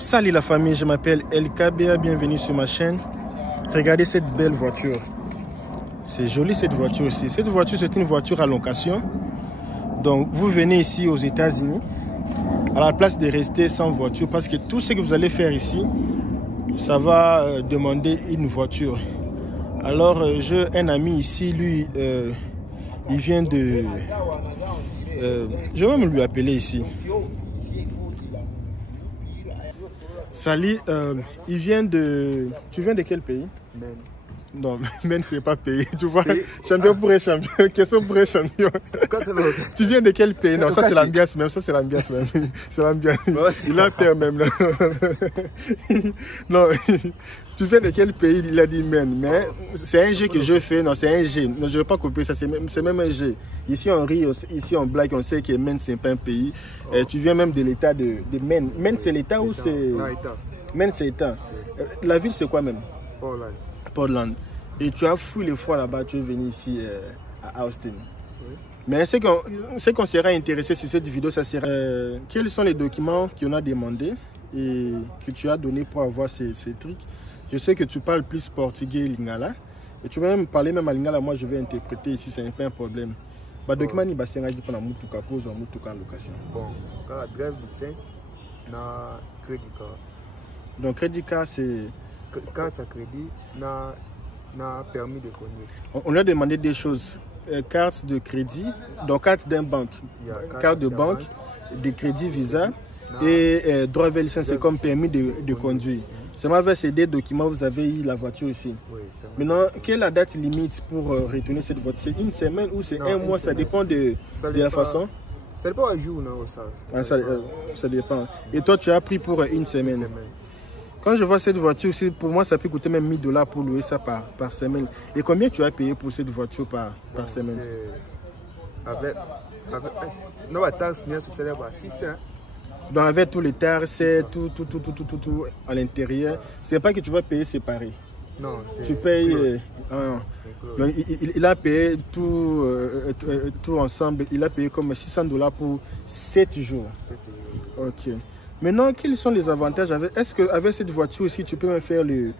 Salut la famille, je m'appelle LKBA, bienvenue sur ma chaîne. Regardez cette belle voiture. C'est joli cette voiture aussi. Cette voiture, c'est une voiture à location. Donc vous venez ici aux États-Unis à la place de rester sans voiture, parce que tout ce que vous allez faire ici, ça va demander une voiture. Alors j'ai un ami ici, lui, il vient de... je vais même lui appeler ici. Salut, il vient de... Tu viens de quel pays? Men. Non, men c'est pas pays. Tu vois, champion pour un champion, question pour un champion. Tu viens de quel pays? Non, ça c'est l'ambiance même, ça c'est l'ambiance même. C'est l'ambiance. Il a peur même. Non, tu viens de quel pays? Il a dit men, mais c'est un jeu que je fais. Non, c'est un jeu. Non, je ne vais pas couper ça, c'est même un jeu. Ici on rit, ici on blague, on sait que men c'est pas un pays. Tu viens même de l'état de Men. Men c'est l'état ou c'est... Non, état. Men c'est l'état. La ville c'est quoi même? Portland. Portland. Et tu as fouillé les fois là-bas, tu es venu ici à Austin. Oui. Mais ce qu'on sera intéressé sur cette vidéo, ça sera quels sont les documents qu'on a demandé et que tu as donné pour avoir ces trucs. Je sais que tu parles plus portugais lingala et tu vas même parler même à lingala. Moi, je vais interpréter ici, c'est pas un problème. Les documents ni basenga dit pour la mutuka pose en mutuka en location. Bon, quand la drive licence, na crédit card. Donc crédit card c'est carte à crédit, na permis de conduire. On a demandé des choses. Carte de crédit, donc carte d'un banque, carte de banque, de crédit Visa et droit de licence, c'est comme permis de conduire. C'est avec ces deux documents vous avez eu la voiture ici. Oui, maintenant, quelle est la date limite pour retourner cette voiture? C'est une semaine ou c'est un mois? Ça dépend de la façon. Ça dépend un jour, non? Ça dépend. Et toi, tu as pris pour une semaine. Quand je vois cette voiture, pour moi, ça peut coûter même 1000 $ pour louer ça par semaine. Et combien tu as payé pour cette voiture par semaine? Non, la taxe, c'est 600. Donc avec tous les taxes, tout à l'intérieur, c'est pas que tu vas payer séparé. Non, tu payes. Donc, il a payé tout ensemble. Il a payé comme 600 $ pour 7 jours. 7 jours. Ok. Maintenant, quels sont les avantages? Est-ce qu'avec cette voiture aussi, tu peux même faire le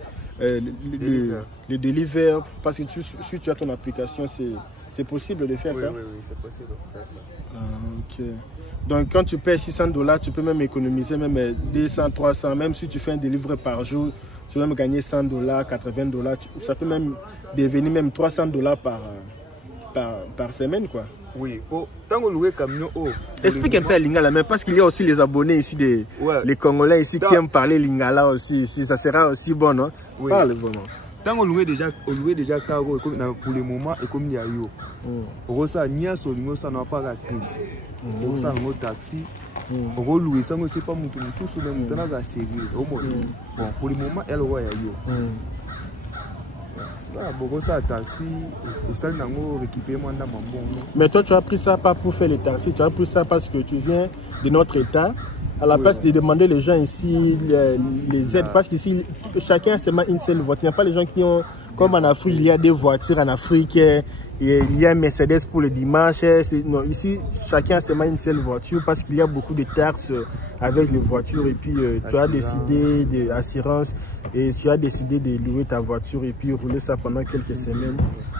delivery? Parce que si tu as ton application, c'est possible de faire ça? Oui, c'est possible de faire ça. Ok. Donc, quand tu payes 600 $, tu peux même économiser même 200, 300. Même si tu fais un delivery par jour, tu peux même gagner 100 $, 80 $. Ça peut même devenir même 300 $ par semaine, quoi. Oui, tant que louer camion, explique un peu à Lingala, mais parce qu'il y a aussi les abonnés ici, les Congolais ici qui aiment parler Lingala aussi. Ça sera aussi bon, non? Oui. Parle vraiment. Tant qu'on louer déjà cargo pour le moment et comme il y a eu. Pour ça, il y a ça n'a pas la clé. Pour ça, on a taxi. Pour louer ça, c'est pas mon tour. Sous le montant de la série. Bon, pour le moment, elle va y aller. Mais toi, tu as pris ça pas pour faire les taxis, tu as pris ça parce que tu viens de notre état, à la place de demander les gens ici les aides, parce qu'ici, chacun a seulement une seule voiture. Il n'y a pas les gens qui ont, comme en Afrique, il y a des voitures en Afrique, il y a un Mercedes pour le dimanche. Non, ici, chacun a seulement une seule voiture parce qu'il y a beaucoup de taxes avec les voitures. Et puis, tu as décidé d'assurance et tu as décidé de louer ta voiture et puis rouler ça pendant quelques semaines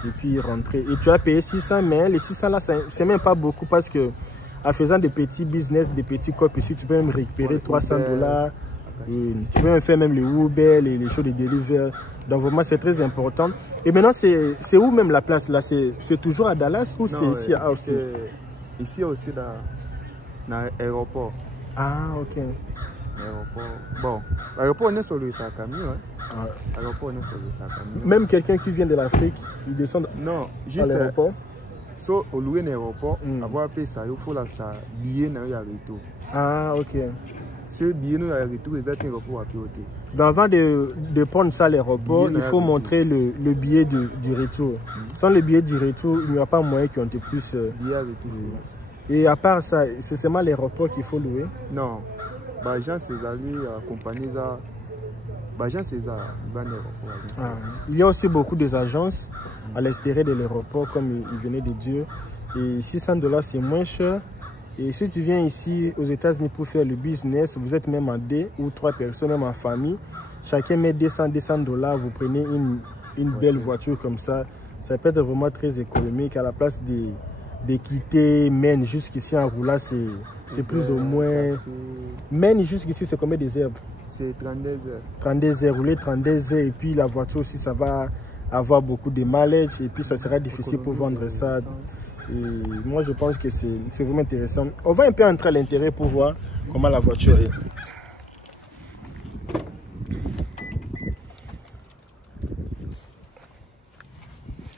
et puis rentrer. Et tu as payé 600, mais les 600 là, c'est même pas beaucoup parce que en faisant des petits business, des petits copes ici, tu peux même récupérer 300 $. Tu peux même faire même les Uber, les choses de delivery. Donc vraiment c'est très important. Et maintenant c'est où même la place là? C'est toujours à Dallas ou c'est ici à Austin? Ici aussi dans l'aéroport. Ah ok. L'aéroport. Bon, l'aéroport est sur le Sakami. L'aéroport est sur le Sakami. Même quelqu'un qui vient de l'Afrique, il descend à l'aéroport? So, au louer l'aéroport, avoir payé ça, il faut la billet dans le retour. Ah ok. Ce billet dans le retour, ils ont un aéroport à piloter. Donc avant de prendre ça à l'aéroport, il faut montrer le billet du retour. Sans le billet du retour, il n'y a pas moyen qu'on te puisse... Billet à retour. Et à part ça, c'est seulement l'aéroport qu'il faut louer? Non. Jean César, accompagné ça. Jean César, il y a aussi beaucoup d'agences à l'extérieur de l'aéroport, comme il venait de dire. Et 600 $ c'est moins cher. Et si tu viens ici aux États-Unis pour faire le business, vous êtes même en 2 ou 3 personnes, même en famille, chacun met $200, vous prenez une belle voiture comme ça. Ça peut être vraiment très économique. À la place de quitter Maine jusqu'ici en roulant, c'est plus ou moins... Maine jusqu'ici, c'est combien des heures? C'est 32 heures. 32 heures, rouler 32 heures. Et puis la voiture aussi, ça va avoir beaucoup de mileage. Et puis ça sera difficile pour vendre ça. Et moi, je pense que c'est vraiment intéressant. On va un peu entrer à l'intérieur pour voir comment la voiture est.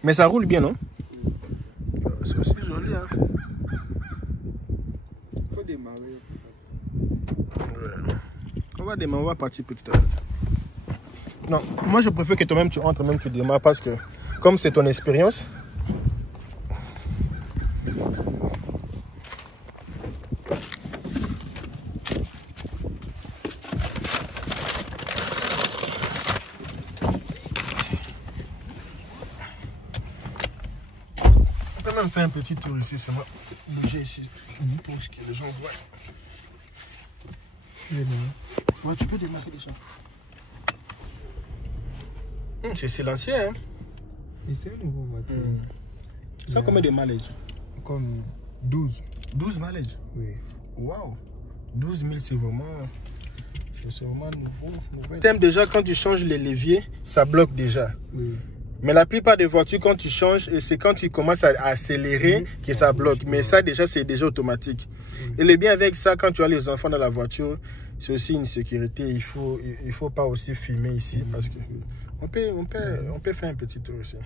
Mais ça roule bien, non? C'est aussi joli, hein? Il faut démarrer. Ouais. On va démarrer, on va partir petit à petit. Non, moi je préfère que toi-même tu entres, même tu démarres, parce que comme c'est ton expérience. On peut même faire un petit tour ici, ça va bouger ici pour que les gens voient. Ouais, tu peux démarrer déjà. C'est silencieux, hein? Et c'est une nouvelle voiture. Ça, combien de mileage? Comme 12. 12 mileage? Oui. Waouh! 12 000, c'est vraiment nouveau. T'aimes déjà quand tu changes les leviers, ça bloque déjà. Oui. Mais la plupart des voitures, quand tu changes, c'est quand tu commences à accélérer que ça bloque. Mais ça, déjà, c'est déjà automatique. Et le bien avec ça, quand tu as les enfants dans la voiture, c'est aussi une sécurité. Il faut pas aussi filmer ici parce que on peut faire un petit tour ici.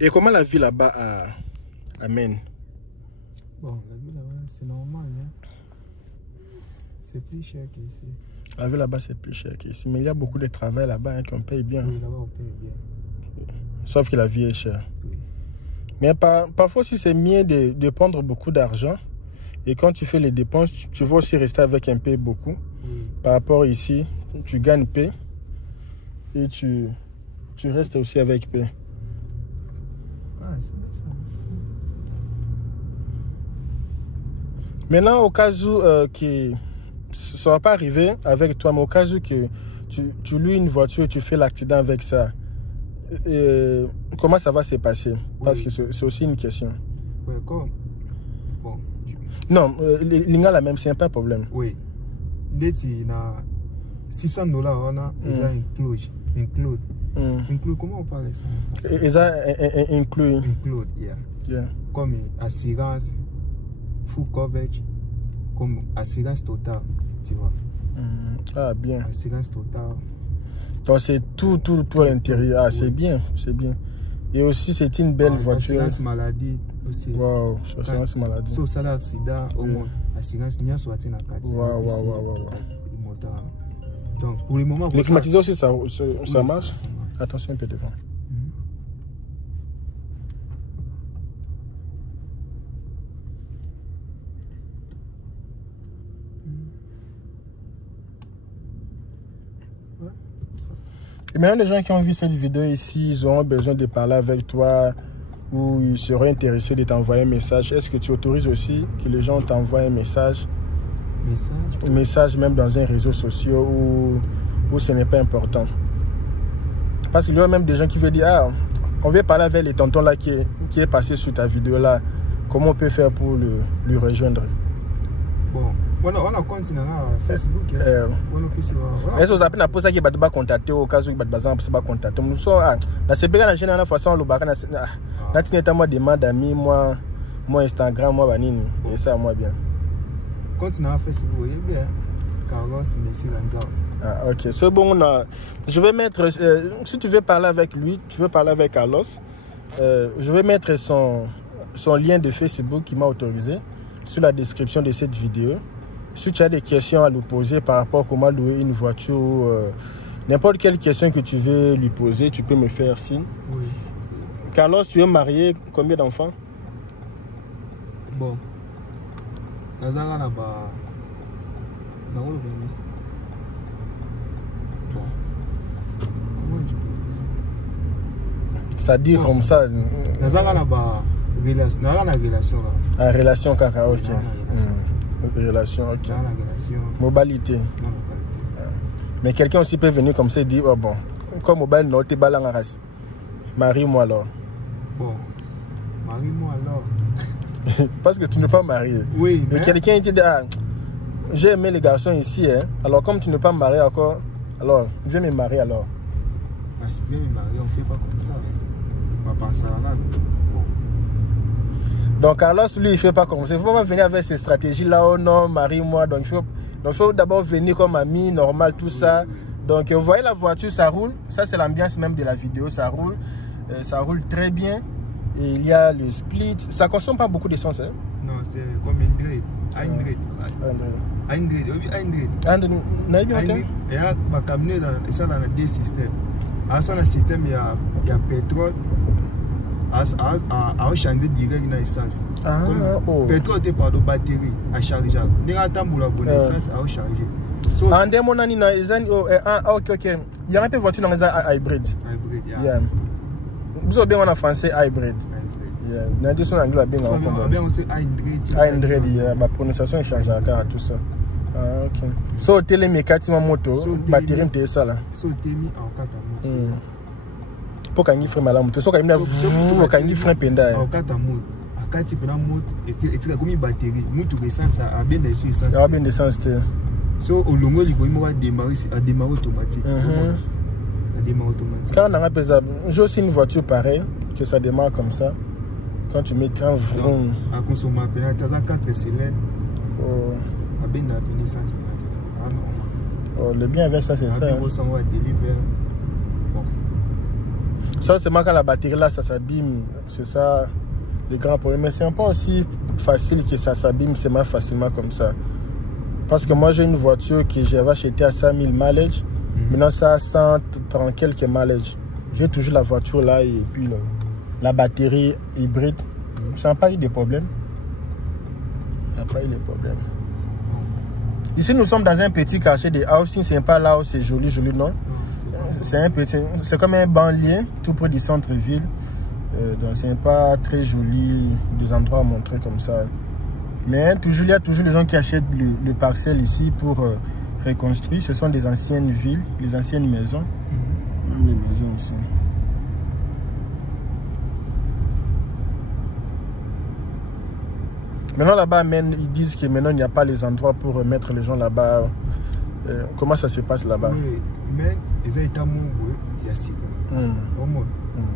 Et comment la vie là-bas à Maine? Bon, la vie là-bas, c'est normal. Hein? C'est plus cher qu'ici. La vie là-bas, c'est plus cher qu'ici. Mais il y a beaucoup de travail là-bas hein, qu'on paye bien. Oui, là-bas, on paye bien. Sauf que la vie est chère. Oui. Mais parfois aussi, c'est mieux de prendre beaucoup d'argent. Et quand tu fais les dépenses, tu vas aussi rester avec un peu beaucoup. Oui. Par rapport ici, tu gagnes peu. Et tu restes aussi avec peu. Ah, c'est bien ça. Maintenant, au cas où ça ne va pas arriver avec toi, mais au cas où que tu loues une voiture et tu fais l'accident avec ça, comment ça va se passer? Parce que c'est aussi une question. Oui, comme... Bon. Non, l'ingala même, c'est pas un problème. Oui. Dès qu'il a $600, on a déjà inclus. Inclus, comment on parle ça? Inclus. Yeah. Comme assurance, full coverage, comme assurance totale, tu vois. Ah, bien. Assurance totale. Donc, c'est tout à l'intérieur. Ah, c'est bien, c'est bien. Et aussi, c'est une belle voiture. Assurance maladie aussi. Wow, assurance maladie. So, ça l'accident, au moins, assurance, il y a soit une carte. Wow. Donc, pour le moment... Les climatiseurs aussi, ça marche? Attention un peu devant. Et maintenant, les gens qui ont vu cette vidéo ici, ils auront besoin de parler avec toi ou ils seraient intéressés de t'envoyer un message. Est-ce que tu autorises aussi que les gens t'envoient un message? Un message même dans un réseau social où ce n'est pas important. Parce qu'il y a même des gens qui veulent dire, ah, on veut parler avec les tontons là qui est passé sur ta vidéo là. Comment on peut faire pour le rejoindre? Bon, on a continué à Facebook. Est-ce que vous avez pour ça qui va contacter au cas où il va contacter? Nous sommes là, c'est bien la chaîne de façon le bac. Là, tu n'es moi demande d'amis, moi Instagram, moi Banini. Et ça, moi bien. Continue à Facebook, bien. Carlos Messi Lanza. Ah, ok, c'est bon. Je vais mettre, si tu veux parler avec lui, tu veux parler avec Carlos, je vais mettre son lien de Facebook qui m'a autorisé sur la description de cette vidéo. Si tu as des questions à lui poser par rapport à comment louer une voiture, n'importe quelle question que tu veux lui poser, tu peux me faire signe. Oui. Carlos, tu es marié, combien d'enfants? Bon. Ça dit comme ça. Relation kaka, ok. Relation, ok. Mobilité. Mais quelqu'un aussi peut venir comme ça et dire, oh bon, comme mobile, non, t'es balan à race. Marie-moi alors. Bon, marie-moi alors. Parce que tu n'es pas marié. Oui, mais... Et quelqu'un dit, ah, j'ai aimé les garçons ici, hein. Alors comme tu n'es pas marié encore, alors viens me marier alors. Ouais, viens me marier, on ne fait pas comme ça. On va penser à là. Bon. Donc Carlos, lui, il ne fait pas comme ça. Il ne faut pas venir avec ces stratégies-là, oh non, marie-moi. Donc il faut d'abord venir comme ami, normal, tout ça. Donc vous voyez la voiture, ça roule. Ça, c'est l'ambiance même de la vidéo, ça roule. Ça roule très bien. Et il y a le split. Ça ne consomme pas beaucoup d'essence, hein? Non, c'est comme Android. Il y a un camion dans deux systèmes. Dans le système, il y a pétrole. À changer direct dans l'essence. Pétrole, tu parles de batterie à charger. Il y a un temps pour la bonne essence à charger. Ok. Il y a un peu de voiture dans les hybrides. Yeah. Vous avez bien en français hybrid. La prononciation change à tout ça. Ah, ok. So, télémécati ma moto, batterie m'te ça là. So, témi en 4 moto. Pour qu'on y freine la moto. So, quand il y a freine penda. En 4 moto. À 4 penda moto, et tu as comme une batterie. Moto essence a bien des essence. A bien d'essence. So, au long il faut démarrer automatique. Démarre automatique. Quand on a pesé, j'ai aussi une voiture pareille que ça démarre comme ça. Quand tu mets un vroom. À consommer tu as 4 cylindres. Oh. À bien la essence. Ah non. Oh, le bien avec ça c'est ça. Bon. Ça c'est quand la batterie là ça s'abîme, c'est ça le grand problème. Mais c'est pas aussi facile que ça s'abîme seulement facilement comme ça. Parce que moi j'ai une voiture que j'avais achetée à 100 000 mileage. Maintenant, ça a 130 quelques mileage. J'ai toujours la voiture là et puis la batterie hybride. Ça n'a pas eu de problème. Ça n'a pas eu de problème. Ici, nous sommes dans un petit quartier de housing. C'est pas là où c'est joli, non? C'est un petit. C'est comme un banlieue, tout près du centre-ville. Donc, c'est pas très joli, des endroits à montrer comme ça. Mais toujours, il y a toujours les gens qui achètent le parcelle ici pour. Reconstruit, ce sont des anciennes villes, les anciennes maisons. Les maisons ici. Maintenant là-bas, ils disent que maintenant il n'y a pas les endroits pour mettre les gens là-bas. Comment ça se passe là-bas? Oui, mais les États membres, il y a 6 ans.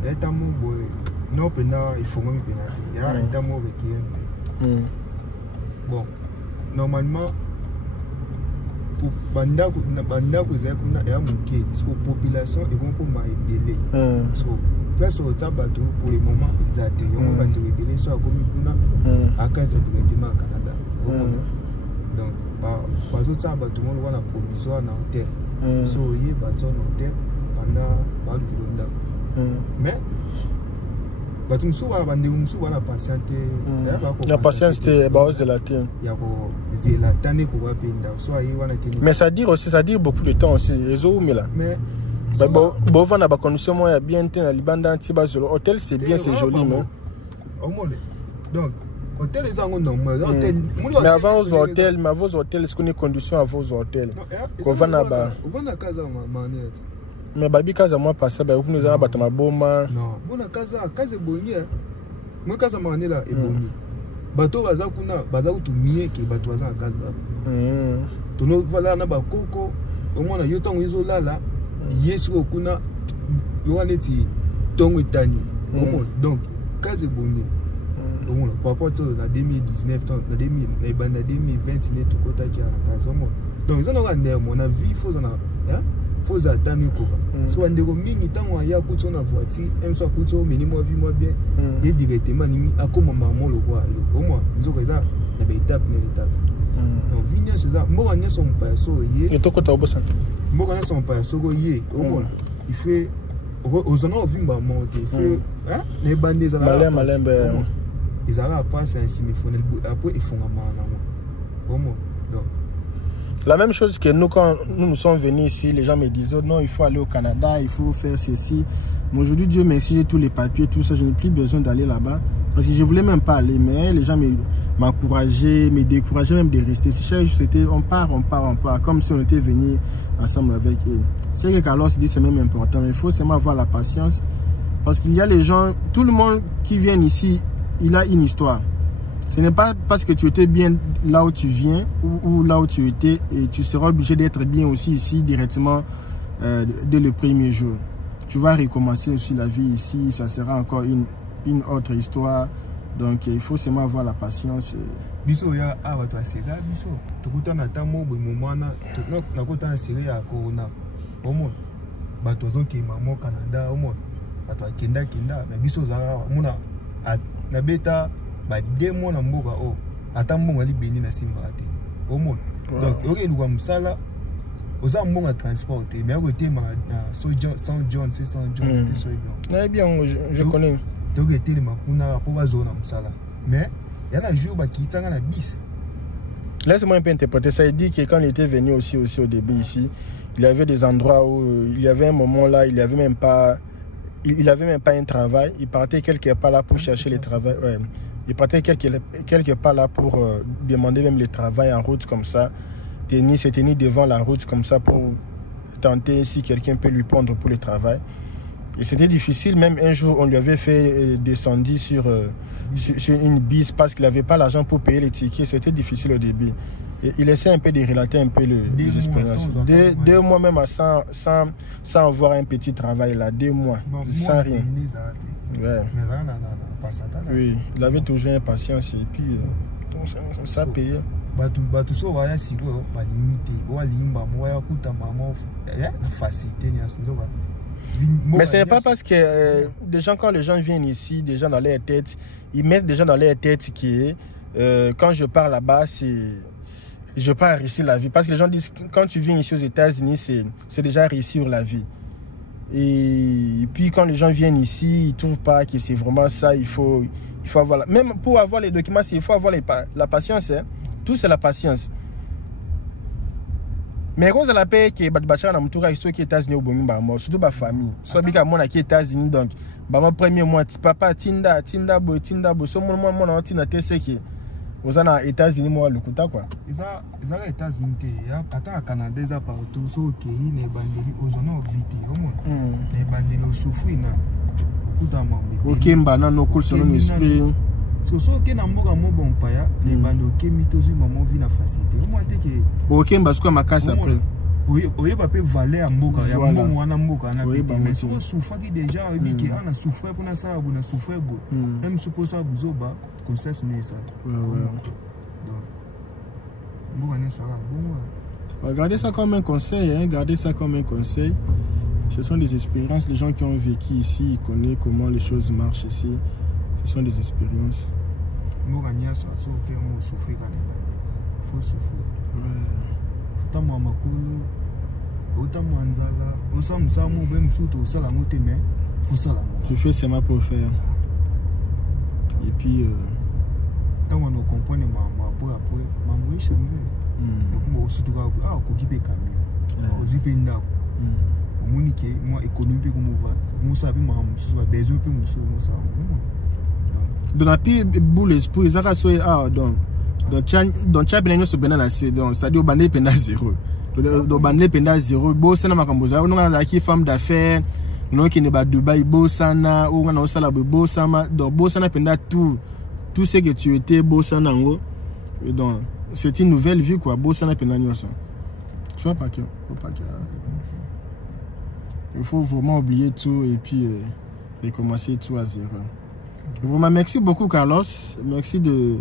Les États membres, non, il faut même pénaliser. Il y a un État membre qui est. Bon, normalement, banda kuzakuna ya muke so population et comme délai so place au tabato pour le moment exact on va te révéler soit comme kuna akata directement au Canada donc par autres tabato on va la provisoire dans hôtel so y bato en hôtel pendant ba kilonda mais bato msuba bande msuba la patiente la patience c'est base de la terre. Mais ça dure aussi, ça dure beaucoup de temps aussi. Mais bon, on a condition moi bien à Libanda hôtel c'est bien, c'est joli mais. Donc hôtel les gens normal. Mais avant vos hôtels, est-ce qu'on est conditions à vos hôtels? On va là-bas. Mais babi kaza moi passer ba nous allons battre ma boma. Non, bona kaza boni. Moi kaza manela e boni. Bato baza kuna baza utumie ke bato baza kaza. Tono voilà na ba koko au moins yo tongo izo lala yesu okuna yo waneti tongo itani. Donc kaza boni. Au moins par rapport à 2019 na 2000 na banda 2020 ne to kota ki ana kaza mo. Donc ils ont na mon avis faut na faut attendre quoi. Soit on dégo mingi tant on y a coûté na voiture, même soit coûté au minimum vie moi bien. Et directement nimi à comment maman le quoi. Au moins nous on ça na étape. Donc vigner c'est ça. Moi on son perso yé. Et toi quoi bossa? Moi on son perso yé. Au moins il fait aux en vient maman il fait hein les bandés ça là. Malin ils arrivent à passer un simiphone après ils font maman. Au moins donc La même chose que nous, quand nous sommes venus ici, les gens me disaient, non, il faut aller au Canada, il faut faire ceci. Mais aujourd'hui, Dieu merci, j'ai tous les papiers, tout ça, je n'ai plus besoin d'aller là-bas. Parce que je ne voulais même pas aller, mais les gens m'encourageaient, me décourageaient même de rester. C'était on part. Comme si on était venus ensemble avec eux. C'est que Carlos dit c'est même important, mais il faut seulement avoir la patience. Parce qu'il y a les gens, tout le monde qui vient ici, il a une histoire. Ce n'est pas parce que tu étais bien là où tu viens ou là où tu étais et tu seras obligé d'être bien aussi ici directement dès le premier jour. Tu vas recommencer aussi la vie ici, ça sera encore une autre histoire. Donc il faut seulement avoir la patience. Biso ya awa to asega biso tokuta na tamo bo momana na kota asere ya corona. Omo bato zonki mamo Canada omo bato akenda mais biso za muna na beta ba 2 mois na mboka o ata mbongo ali beni na simba te. Omo donc oke luka musala oza mbongo transporter mais oke tema na Saint John c'est Saint John te so bien. Eh bien je connais. Donc était les makuna pour la zone musala. Mais il y a un jour qui est en bis. Laisse-moi un peu interpréter. Ça dit que quand il était venu aussi au début ici, il y avait des endroits où il y avait un moment là, il avait même pas un travail. Il partait quelque part là pour chercher le travail. Ouais. Il partait quelque part là pour demander même le travail en route comme ça. Se tenir devant la route comme ça pour tenter si quelqu'un peut lui prendre pour le travail. Et c'était difficile. Même un jour, on lui avait fait descendre sur une bise parce qu'il n'avait pas l'argent pour payer les tickets. C'était difficile au début. Et il essaie un peu de relater un peu les expériences. 2 mois même sans avoir un petit travail là. 2 mois, sans rien. Ouais. Oui, il avait toujours impatience et puis ça payait. Mais ce n'est pas parce que quand les gens viennent ici, des gens dans leur tête, ils mettent des gens dans leur tête que quand je pars là-bas, je pars réussir la vie. Parce que les gens disent que quand tu viens ici aux États-Unis, c'est déjà réussir la vie. Et puis quand les gens viennent ici, ils ne trouvent pas que c'est vraiment ça. Il faut avoir même pour avoir les documents, il faut avoir la patience. Hein. Tout c'est la patience. Mais quand on appelle que Batbachar na mutura ici qui États-Unis au Bonimba, surtout ma famille. Soit bien moi qui États-Unis donc, mon premier mois papa tinda bo so mon na tina te seki. Aux États-Unis moi le kuta quoi. Ils États-Unis ya ata Canada za partout so ki ne bandeli ozona vite au monde. Ne bandeli souffrir na kuta mambe. OK mbana no cool son esprit. So que na mboka mo bon paya les bando ke mitozu maman vi na facilité au moins te ke OK mbasuka makasi après oye ba pe valer mboka ya mbongo wana mboka na pe mais so souffre qui déjà obi ke ana souffre pour na sala bu na souffre bo même suppose ça buzoba conscience mais ça donc mboka ne sala bon. Regardez ça comme un conseil hein, gardez ça comme un conseil. Ce sont des expériences, les gens qui ont vécu ici, ils connaissent comment les choses marchent ici. Ce sont des expériences. Il faut souffrir. Je fais seulement pour faire. Et puis... Dans la pire boule esprit, ça va soit donc tu as bien ce banana donc c'est-à-dire au bandé penda 0. Au bandé penda 0, beau sana makamboza, on a la qui femme d'affaires, non qui ne ba Dubaï beau sana, ou on a aussi la beau sana, donc beau sana penda tout ce que tu étais beau sana ngo. Donc c'est une nouvelle vie quoi, beau sana penda nyosa. Tu vois pas que il faut vraiment oublier tout et puis recommencer tout à 0. Vraiment, merci beaucoup Carlos, merci de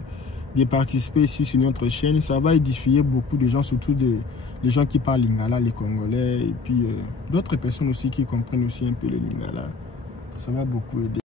participer ici sur notre chaîne. Ça va édifier beaucoup de gens, surtout les gens qui parlent lingala, les Congolais, et puis d'autres personnes aussi qui comprennent aussi un peu le lingala. Ça va beaucoup aider.